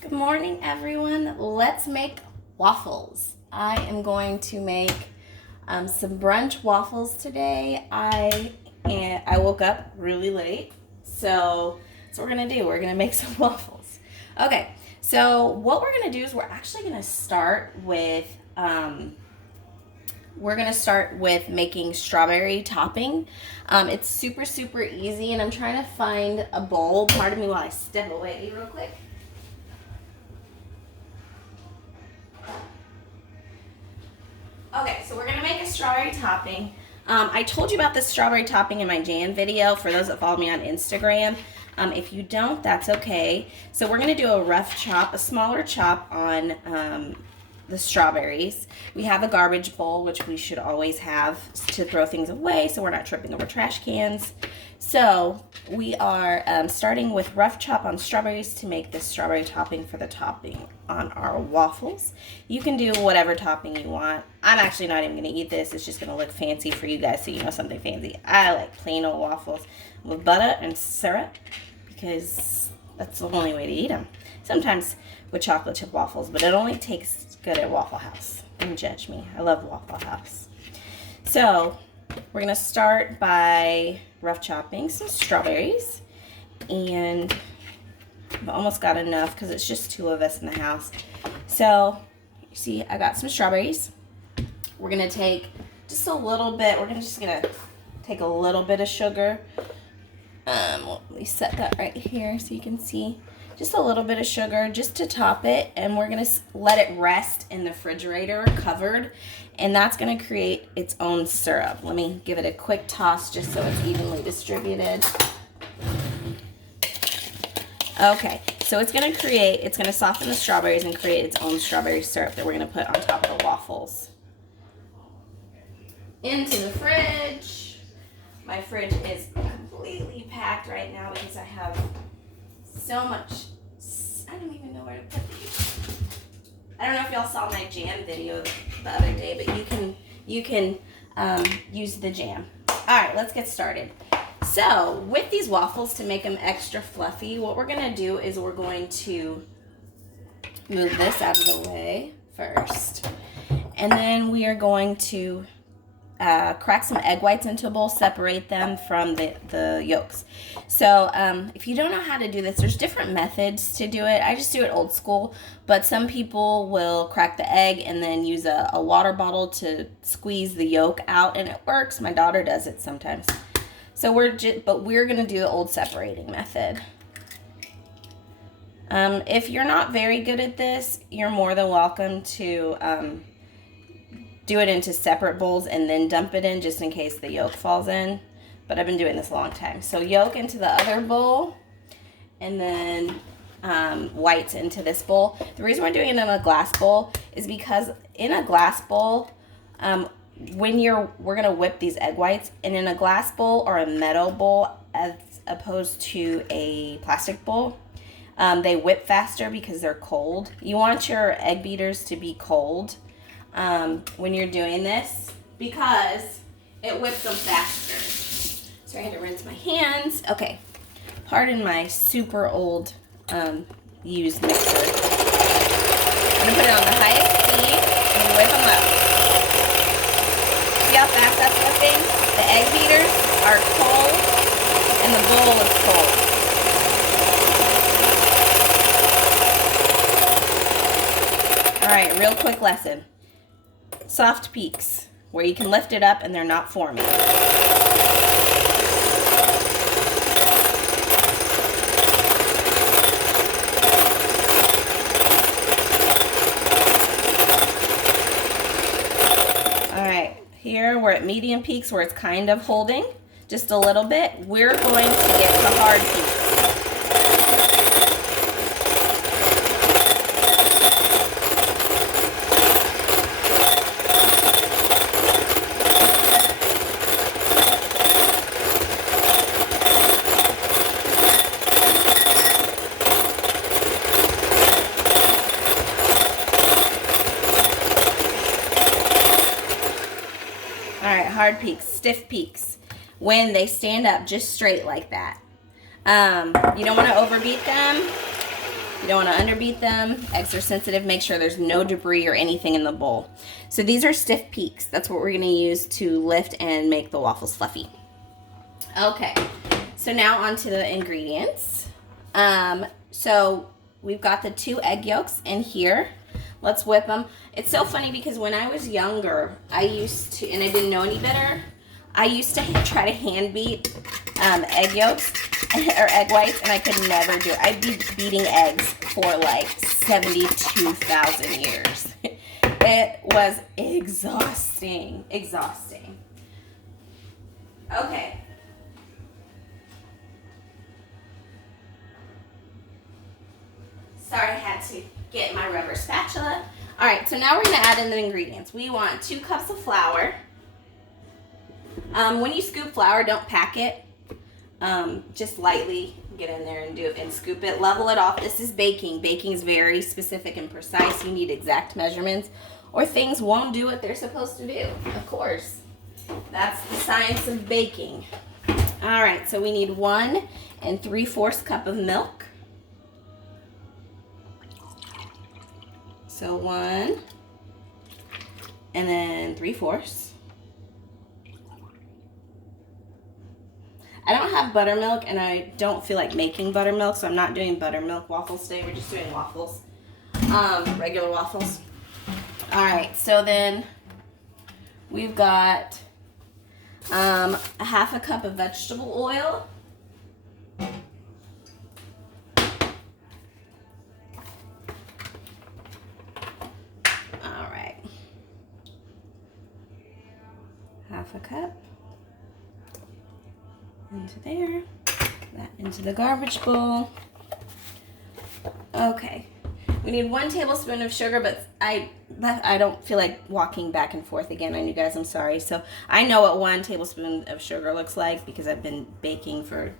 Good morning, everyone. Let's make waffles. I am going to make some brunch waffles today. I woke up really late, so that's what we're gonna do. We're gonna make some waffles. Okay, so what we're gonna do is we're actually gonna start with making strawberry topping. It's super easy, and I'm trying to find a bowl. Pardon me while I step away real quick. Okay, so we're gonna make a strawberry topping. I told you about this strawberry topping in my jam video for those that follow me on Instagram. If you don't, that's okay. So we're gonna do a rough chop, a smaller chop on the strawberries. We have a garbage bowl, which we should always have to throw things away so we're not tripping over trash cans. So we are starting with rough chop on strawberries to make this strawberry topping for the topping on our waffles. You can do whatever topping you want. I'm actually not even going to eat this. It's just going to look fancy for you guys so you know something fancy. I like plain old waffles with butter and syrup because that's the only way to eat them. Sometimes with chocolate chip waffles, but it only tastes good at Waffle House. Don't judge me. I love Waffle House. So we're going to start by rough chopping some strawberries, and I've almost got enough because it's just two of us in the house. So you see I got some strawberries. We're going to take just a little bit. We're just going to take a little bit of sugar. Let me set that right here so you can see. Just a little bit of sugar just to top it, and we're going to let it rest in the refrigerator covered, and that's going to create its own syrup. Let me give it a quick toss just so it's evenly distributed. Okay, so it's going to soften the strawberries and create its own strawberry syrup that we're going to put on top of the waffles. Into the fridge. My fridge is completely packed right now because I have so much. I don't even know where to put these. I don't know if y'all saw my jam video the other day, but you can use the jam. All right, let's get started. So with these waffles, to make them extra fluffy, what we're gonna do is we're going to move this out of the way first, and then we are going to crack some egg whites into a bowl, separate them from the yolks. So if you don't know how to do this, there's different methods to do it. I just do it old school, but some people will crack the egg and then use a water bottle to squeeze the yolk out, and it works. My daughter does it sometimes. So we're gonna do the old separating method. If you're not very good at this, you're more than welcome to do it into separate bowls and then dump it in just in case the yolk falls in. But I've been doing this a long time. So yolk into the other bowl, and then whites into this bowl. The reason we're doing it in a glass bowl is because in a glass bowl, we're gonna whip these egg whites, and in a glass bowl or a metal bowl as opposed to a plastic bowl, they whip faster because they're cold. You want your egg beaters to be cold when you're doing this because it whips them faster. So I had to rinse my hands. Okay, pardon my super old used mixer. I'm gonna put it on the highest speed and whip them up. See how fast that's whipping? The egg beaters are cold and the bowl is cold. All right, real quick lesson. Soft peaks, where you can lift it up and they're not forming. Alright, here we're at medium peaks where it's kind of holding just a little bit. We're going to get to hard peaks. Hard peaks, stiff peaks, when they stand up just straight like that. You don't want to overbeat them. You don't want to underbeat them. Eggs are sensitive. Make sure there's no debris or anything in the bowl. So these are stiff peaks. That's what we're going to use to lift and make the waffles fluffy. Okay, so now on to the ingredients. So we've got the 2 egg yolks in here. Let's whip them. It's so funny because when I was younger, I used to, and I didn't know any better, I used to try to hand beat egg yolks or egg whites, and I could never do it. I'd be beating eggs for like 72,000 years. It was exhausting. Okay. Sorry, I had to get my rubber spatula. All right, so now we're gonna add in the ingredients. We want 2 cups of flour. When you scoop flour, don't pack it. Just lightly get in there and do it and scoop it. Level it off. This is baking. Baking is very specific and precise. You need exact measurements or things won't do what they're supposed to do. Of course, that's the science of baking. All right, so we need 1 3/4 cup of milk. So 1 and then 3/4. I don't have buttermilk and I don't feel like making buttermilk, so I'm not doing buttermilk waffles today. We're just doing waffles, regular waffles. All right, so then we've got a 1/2 cup of vegetable oil. All right, 1/2 cup. Into there, that into the garbage bowl. Okay, we need 1 tablespoon of sugar, but I don't feel like walking back and forth again on you guys. I'm sorry. So I know what 1 tablespoon of sugar looks like because I've been baking for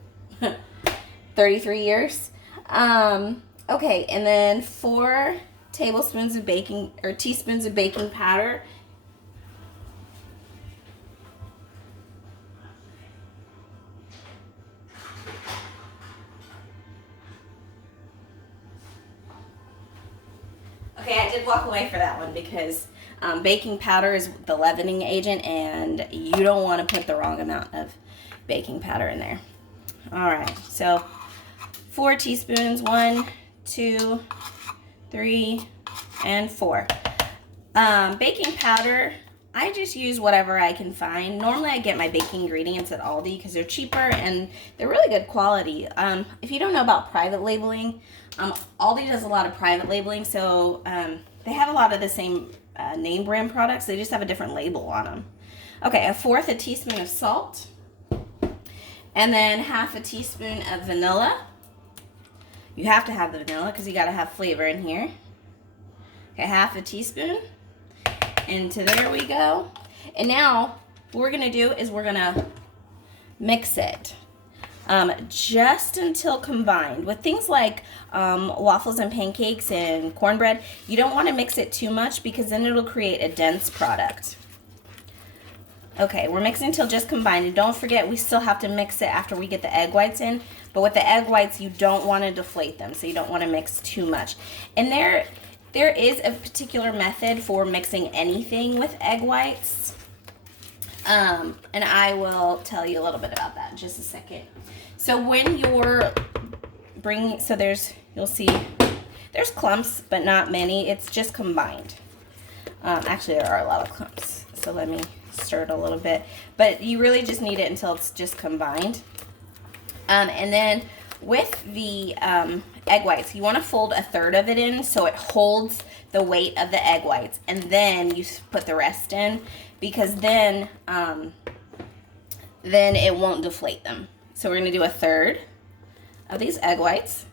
33 years. Okay, and then 4 tablespoons of baking or teaspoons of baking powder. Okay, I did walk away for that one because baking powder is the leavening agent and you don't want to put the wrong amount of baking powder in there. All right, so 4 teaspoons, 1, 2, 3, and 4. Baking powder, I just use whatever I can find. Normally I get my baking ingredients at Aldi because they're cheaper and they're really good quality. If you don't know about private labeling, Aldi does a lot of private labeling, so they have a lot of the same name brand products. They just have a different label on them. Okay, 1/4 teaspoon of salt, and then 1/2 teaspoon of vanilla. You have to have the vanilla because you got to have flavor in here. Okay, 1/2 teaspoon. Into there we go. And now what we're gonna do is we're gonna mix it just until combined. With things like waffles and pancakes and cornbread, you don't want to mix it too much because then it'll create a dense product. Okay, we're mixing until just combined. And don't forget, we still have to mix it after we get the egg whites in. But with the egg whites, you don't want to deflate them, so you don't want to mix too much. And there is a particular method for mixing anything with egg whites. And I will tell you a little bit about that in just a second. So when you're bringing, so you'll see there's clumps, but not many. It's just combined. Actually, there are a lot of clumps. So let me stir it a little bit. But you really just need it until it's just combined. And then with the egg whites, you want to fold 1/3 of it in so it holds the weight of the egg whites, and then you put the rest in because then it won't deflate them. So we're going to do 1/3 of these egg whites.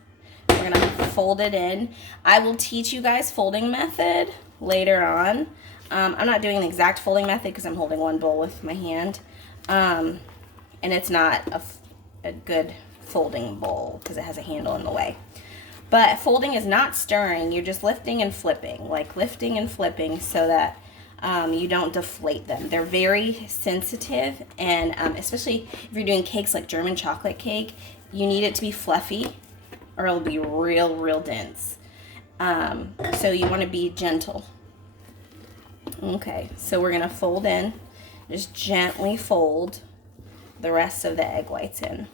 We're going to fold it in. I will teach you guys folding method later on. I'm not doing an exact folding method because I'm holding one bowl with my hand, and it's not a good folding bowl because it has a handle in the way. But folding is not stirring. You're just lifting and flipping, like lifting and flipping so that you don't deflate them. They're very sensitive, and especially if you're doing cakes like German chocolate cake, you need it to be fluffy. or it'll be real dense. So you want to be gentle. Okay, so we're gonna fold in, just gently fold the rest of the egg whites in.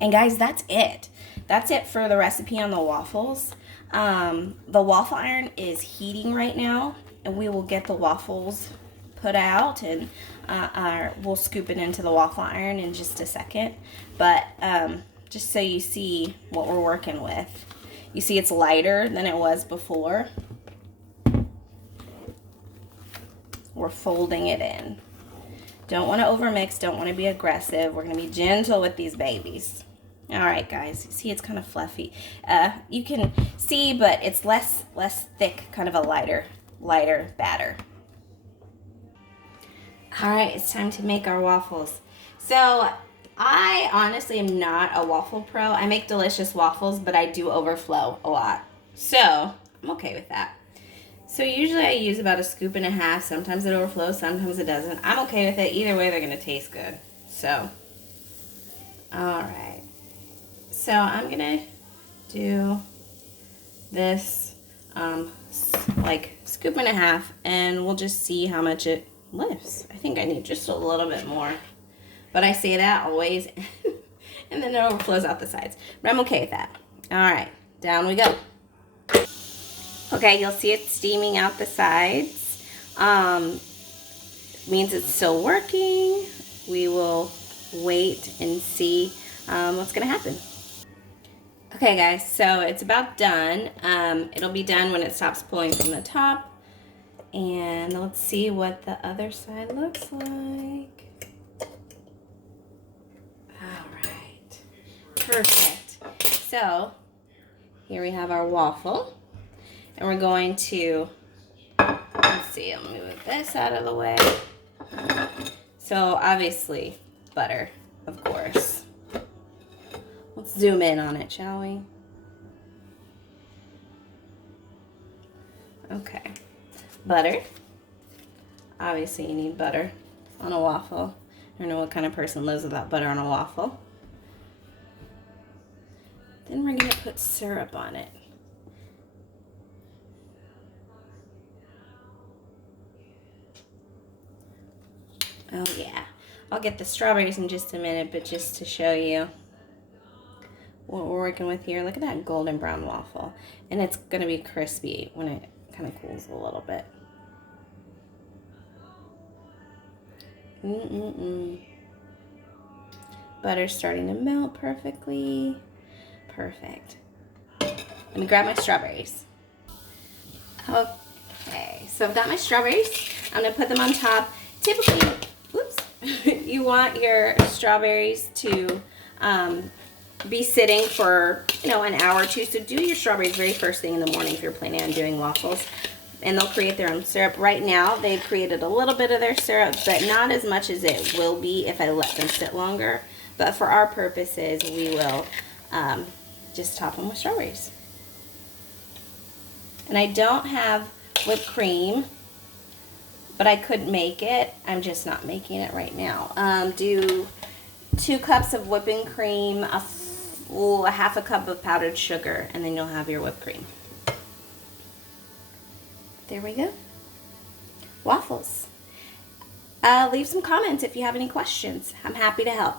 And guys, that's it. That's it for the recipe on the waffles. The waffle iron is heating right now, and we will get the waffles put out, and we'll scoop it into the waffle iron in just a second. But just so you see what we're working with. You see it's lighter than it was before. We're folding it in. Don't want to overmix, don't want to be aggressive. We're going to be gentle with these babies. All right, guys, you see it's kind of fluffy. You can see, but it's less thick, kind of a lighter batter. All right, it's time to make our waffles. So I honestly am not a waffle pro. I make delicious waffles, but I do overflow a lot. So I'm okay with that. So usually I use about 1.5 scoops. Sometimes it overflows, sometimes it doesn't. I'm okay with it. Either way, they're going to taste good. So, all right. So I'm going to do this like 1.5 scoops, and we'll just see how much it lifts. I think I need just a little bit more. But I say that always, and then it overflows out the sides. But I'm okay with that. All right, down we go. Okay, you'll see it steaming out the sides. Means it's still working. We will wait and see what's gonna happen. Okay guys, so it's about done. It'll be done when it stops pulling from the top. And let's see what the other side looks like. All right, perfect. So here we have our waffle. And we're going to, let's see, I'll move this out of the way. So obviously, butter, of course. Let's zoom in on it, shall we? Okay, butter. Obviously you need butter on a waffle. I don't know what kind of person lives without butter on a waffle. Then we're gonna put syrup on it. Oh yeah, I'll get the strawberries in just a minute, but just to show you what we're working with here, look at that golden brown waffle. And it's gonna be crispy when it kind of cools a little bit. Butter's starting to melt perfectly. Perfect. Let me grab my strawberries. Okay, so I've got my strawberries. I'm gonna put them on top. Typically, whoops, you want your strawberries to be sitting for, an hour or two. So do your strawberries very first thing in the morning if you're planning on doing waffles. And they'll create their own syrup. Right now, they've created a little bit of their syrup, but not as much as it will be if I let them sit longer. But for our purposes, we will just top them with strawberries. And I don't have whipped cream, but I could make it. I'm just not making it right now. Do 2 cups of whipping cream, a 1/2 cup of powdered sugar, and then you'll have your whipped cream. There we go. Waffles. Leave some comments if you have any questions. I'm happy to help.